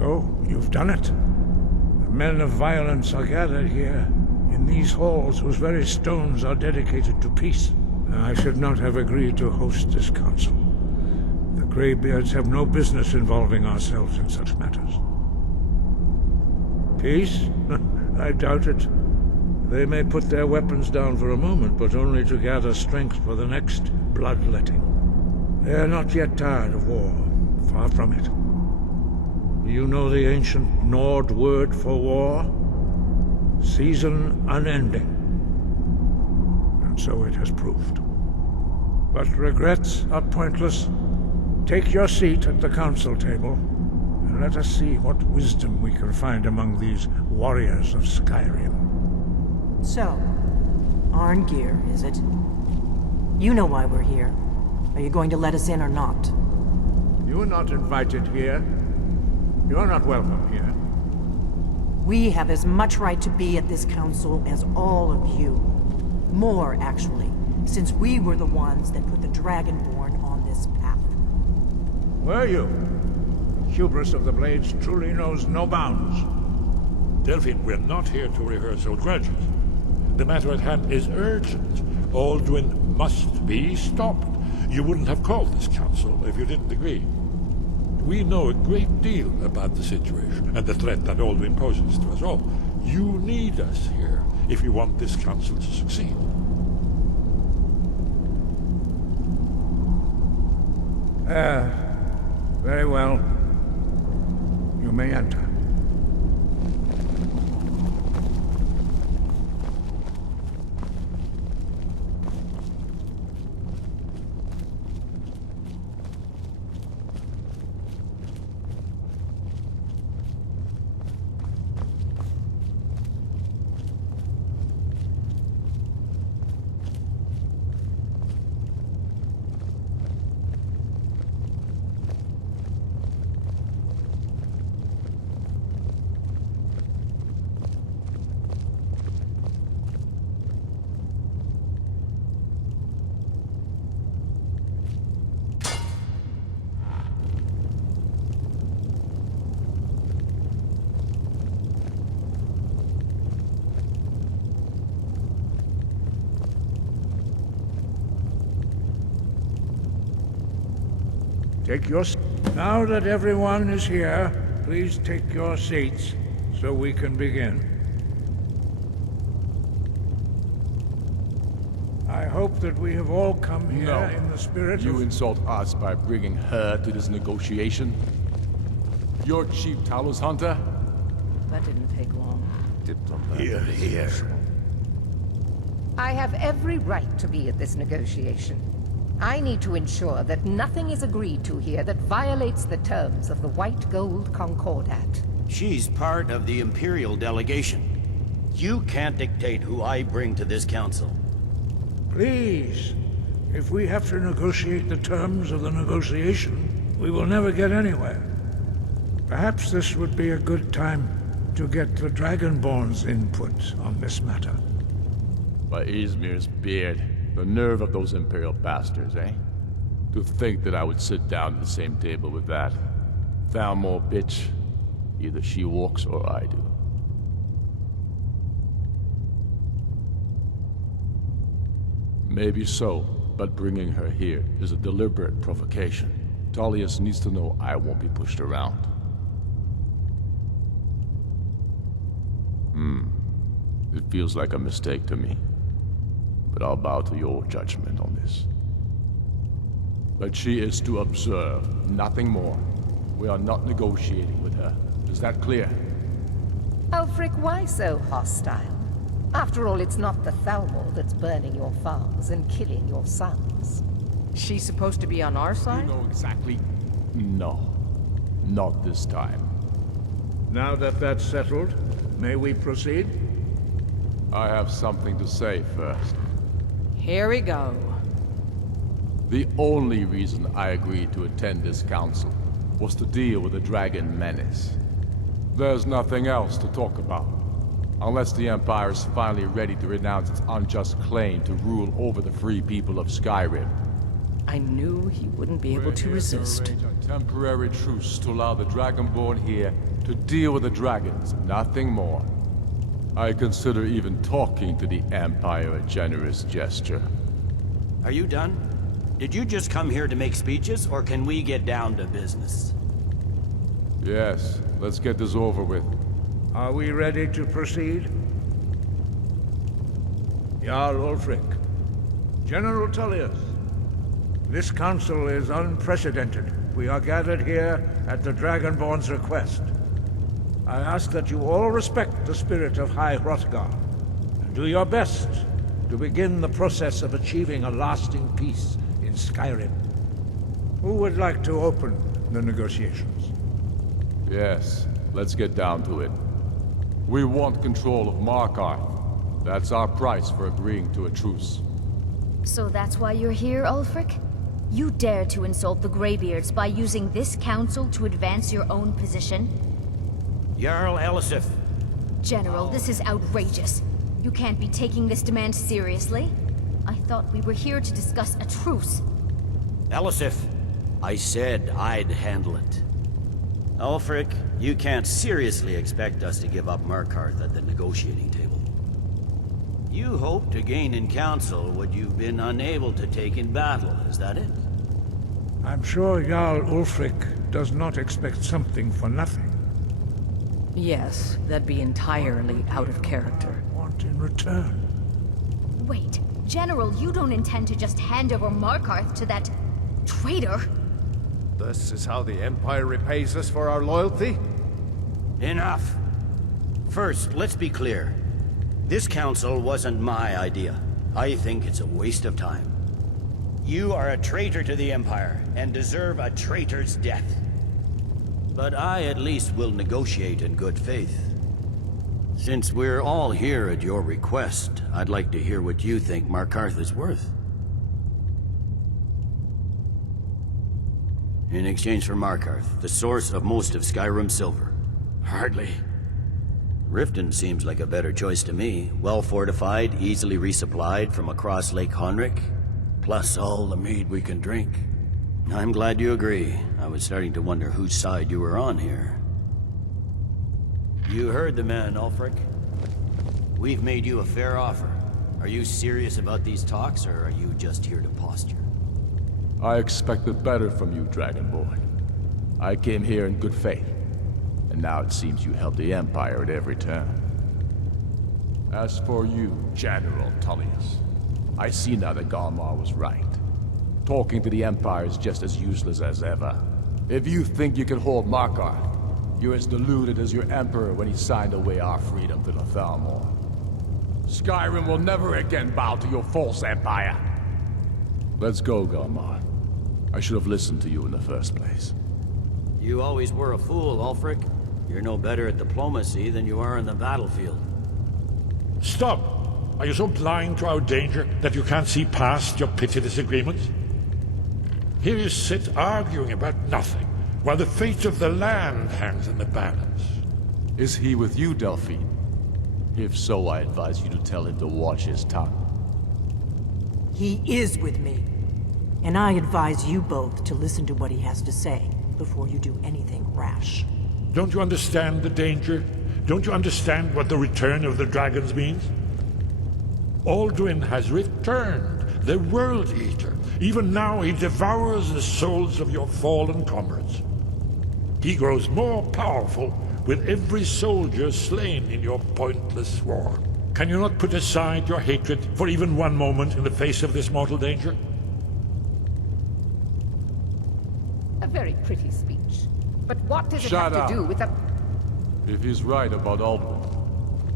So, you've done it. The men of violence are gathered here, in these halls whose very stones are dedicated to peace. I should not have agreed to host this council. The Greybeards have no business involving ourselves in such matters. Peace? I doubt it. They may put their weapons down for a moment, but only to gather strength for the next bloodletting. They are not yet tired of war. Far from it. You know the ancient Nord word for war? Season unending. And so it has proved. But regrets are pointless. Take your seat at the council table, and let us see what wisdom we can find among these warriors of Skyrim. So, Arngeir, is it? You know why we're here. Are you going to let us in or not? You are not invited here. You are not welcome here. We have as much right to be at this council as all of you. More, actually, since we were the ones that put the Dragonborn on this path. Were you? The hubris of the Blades truly knows no bounds. Delphine, we're not here to rehearse old grudges. The matter at hand is urgent. Alduin must be stopped. You wouldn't have called this council if you didn't agree. We know a great deal about the situation and the threat that Alduin poses to us all. You need us here if you want this council to succeed. Very well. You may enter. Now that everyone is here, please take your seats so we can begin. I hope that we have all come here in the spirit You insult us by bringing her to this negotiation? You're Chief Talos Hunter? That didn't take long. Here. I have every right to be at this negotiation. I need to ensure that nothing is agreed to here that violates the terms of the White Gold Concordat. She's part of the Imperial delegation. You can't dictate who I bring to this council. Please, if we have to negotiate the terms of the negotiation, we will never get anywhere. Perhaps this would be a good time to get the Dragonborn's input on this matter. By Izmir's beard. The nerve of those Imperial bastards, eh? To think that I would sit down at the same table with that. Thalmor bitch. Either she walks or I do. Maybe so, but bringing her here is a deliberate provocation. Tullius needs to know I won't be pushed around. It feels like a mistake to me. But I'll bow to your judgment on this. But she is to observe, nothing more. We are not negotiating with her. Is that clear? Ulfric, why so hostile? After all, it's not the Thalmor that's burning your farms and killing your sons. She's supposed to be on our side? You know exactly... No. Not this time. Now that that's settled, may we proceed? I have something to say first. Here we go. The only reason I agreed to attend this council was to deal with the dragon menace. There's nothing else to talk about. Unless the Empire is finally ready to renounce its unjust claim to rule over the free people of Skyrim. I knew he wouldn't be able to resist. Arrange a temporary truce to allow the Dragonborn here to deal with the dragons, nothing more. I consider even talking to the Empire a generous gesture. Are you done? Did you just come here to make speeches, or can we get down to business? Yes, let's get this over with. Are we ready to proceed? Jarl Ulfric, General Tullius, this council is unprecedented. We are gathered here at the Dragonborn's request. I ask that you all respect the spirit of High Hrothgar, and do your best to begin the process of achieving a lasting peace in Skyrim. Who would like to open the negotiations? Yes, let's get down to it. We want control of Markarth. That's our price for agreeing to a truce. So that's why you're here, Ulfric? You dare to insult the Greybeards by using this council to advance your own position? Jarl Elisif. General, this is outrageous. You can't be taking this demand seriously. I thought we were here to discuss a truce. Elisif, I said I'd handle it. Ulfric, you can't seriously expect us to give up Markarth at the negotiating table. You hoped to gain in council what you've been unable to take in battle, is that it? I'm sure Jarl Ulfric does not expect something for nothing. Yes, that'd be entirely out of character. Want in return? Wait, General, you don't intend to just hand over Markarth to that traitor? This is how the Empire repays us for our loyalty? Enough. First, let's be clear. This council wasn't my idea. I think it's a waste of time. You are a traitor to the Empire, and deserve a traitor's death. But I at least will negotiate in good faith. Since we're all here at your request, I'd like to hear what you think Markarth is worth. In exchange for Markarth, the source of most of Skyrim's silver. Hardly. Riften seems like a better choice to me. Well fortified, easily resupplied from across Lake Honric, plus all the mead we can drink. I'm glad you agree. I was starting to wonder whose side you were on here. You heard the man, Ulfric. We've made you a fair offer. Are you serious about these talks, or are you just here to posture? I expected better from you, Dragonborn. I came here in good faith, and now it seems you help the Empire at every turn. As for you, General Tullius, I see now that Galmar was right. Talking to the Empire is just as useless as ever. If you think you can hold Markarth, you're as deluded as your Emperor when he signed away our freedom to the Thalmor. Skyrim will never again bow to your false Empire. Let's go, Galmar. I should have listened to you in the first place. You always were a fool, Ulfric. You're no better at diplomacy than you are in the battlefield. Stop! Are you so blind to our danger that you can't see past your petty disagreements? Here you sit arguing about nothing, while the fate of the land hangs in the balance. Is he with you, Delphine? If so, I advise you to tell him to watch his tongue. He is with me. And I advise you both to listen to what he has to say before you do anything rash. Don't you understand the danger? Don't you understand what the return of the dragons means? Alduin has returned, the World Eater. Even now he devours the souls of your fallen comrades. He grows more powerful with every soldier slain in your pointless war. Can you not put aside your hatred for even one moment in the face of this mortal danger? A very pretty speech. But what does it Shut have up. to do with a... If he's right about Alduin,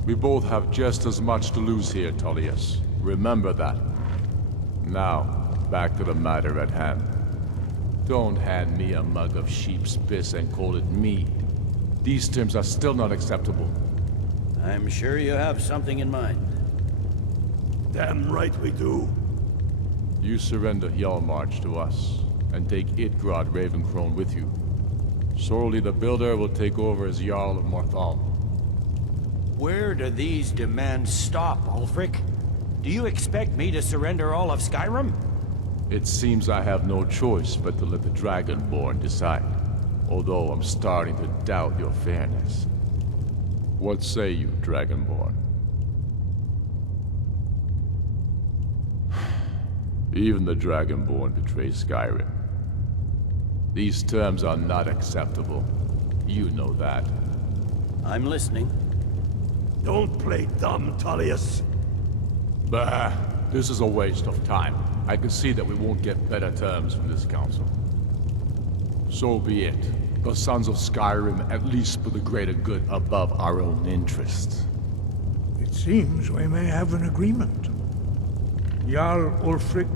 we both have just as much to lose here, Tullius. Remember that. Now, back to the matter at hand. Don't hand me a mug of sheep's piss and call it mead. These terms are still not acceptable. I'm sure you have something in mind. Damn right we do. You surrender Hjalmarch to us, and take Idgrod Ravencrone with you. Sorli the Builder will take over as Jarl of Morthal. Where do these demands stop, Ulfric? Do you expect me to surrender all of Skyrim? It seems I have no choice but to let the Dragonborn decide, although I'm starting to doubt your fairness. What say you, Dragonborn? Even the Dragonborn betray Skyrim. These terms are not acceptable. You know that. I'm listening. Don't play dumb, Tullius. Bah, this is a waste of time. I can see that we won't get better terms from this council. So be it. The Sons of Skyrim at least put the greater good above our own interests. It seems we may have an agreement. Jarl Ulfric,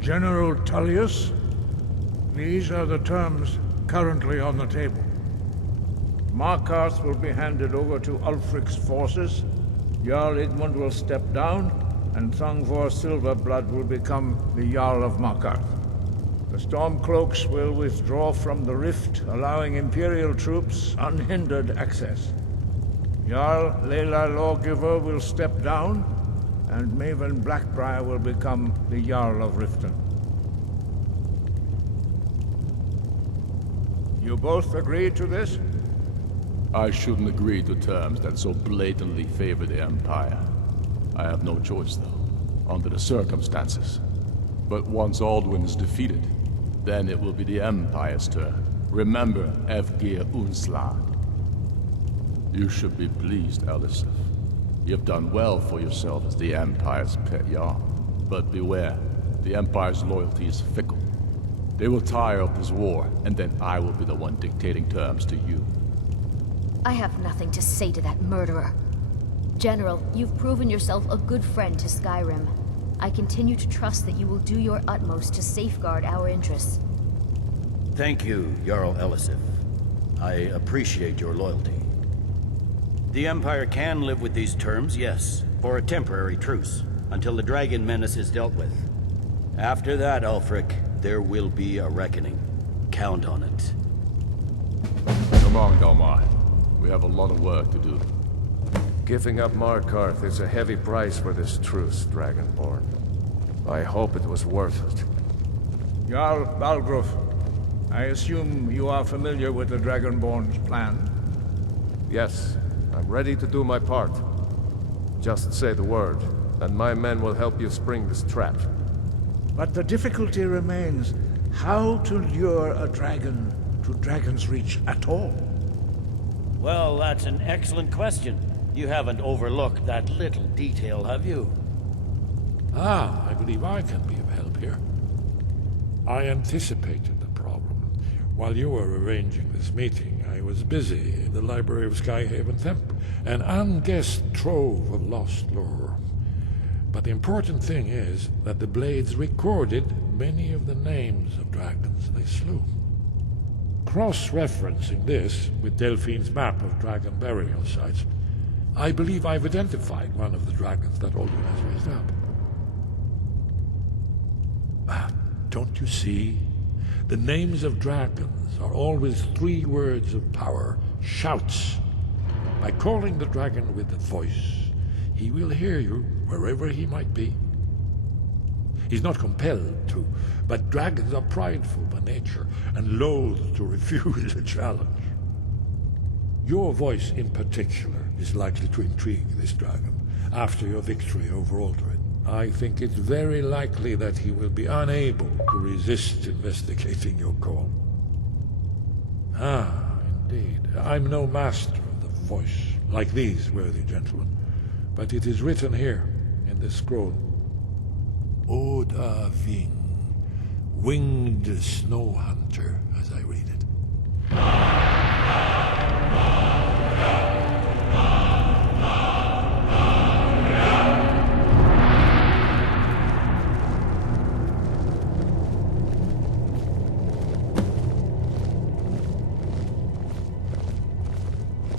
General Tullius, these are the terms currently on the table. Markarth will be handed over to Ulfric's forces, Jarl Igmund will step down, and Thongvor Silverblood will become the Jarl of Markarth. The Stormcloaks will withdraw from the rift, allowing Imperial troops unhindered access. Jarl Layla Lawgiver will step down, and Maven Blackbriar will become the Jarl of Riften. You both agree to this? I shouldn't agree to terms that so blatantly favor the Empire. I have no choice, though, under the circumstances. But once Alduin is defeated, then it will be the Empire's turn. Remember Evgir Unslag. You should be pleased, Elisif. You've done well for yourself as the Empire's pet Jarl. But beware, the Empire's loyalty is fickle. They will tire of this war, and then I will be the one dictating terms to you. I have nothing to say to that murderer. General, you've proven yourself a good friend to Skyrim. I continue to trust that you will do your utmost to safeguard our interests. Thank you, Jarl Elisif. I appreciate your loyalty. The Empire can live with these terms, yes, for a temporary truce, until the dragon menace is dealt with. After that, Ulfric, there will be a reckoning. Count on it. Come on, Dalmar. We have a lot of work to do. Giving up Markarth is a heavy price for this truce, Dragonborn. I hope it was worth it. Jarl Balgruuf, I assume you are familiar with the Dragonborn's plan? Yes, I'm ready to do my part. Just say the word, and my men will help you spring this trap. But the difficulty remains how to lure a dragon to Dragon's Reach at all. Well, that's an excellent question. You haven't overlooked that little detail, have you? Ah, I believe I can be of help here. I anticipated the problem. While you were arranging this meeting, I was busy in the library of Skyhaven Temple, an unguessed trove of lost lore. But the important thing is that the Blades recorded many of the names of dragons they slew. Cross-referencing this with Delphine's map of dragon burial sites, I believe I've identified one of the dragons that Alduin has raised up. Don't you see? The names of dragons are always 3 words of power, shouts. By calling the dragon with a voice, he will hear you wherever he might be. He's not compelled to, but dragons are prideful by nature and loath to refuse a challenge. Your voice in particular is likely to intrigue this dragon after your victory over Alduin. I think it's very likely that he will be unable to resist investigating your call. Ah, indeed. I'm no master of the voice, like these worthy gentlemen, but it is written here in this scroll. Oda Ving, winged snow hunter,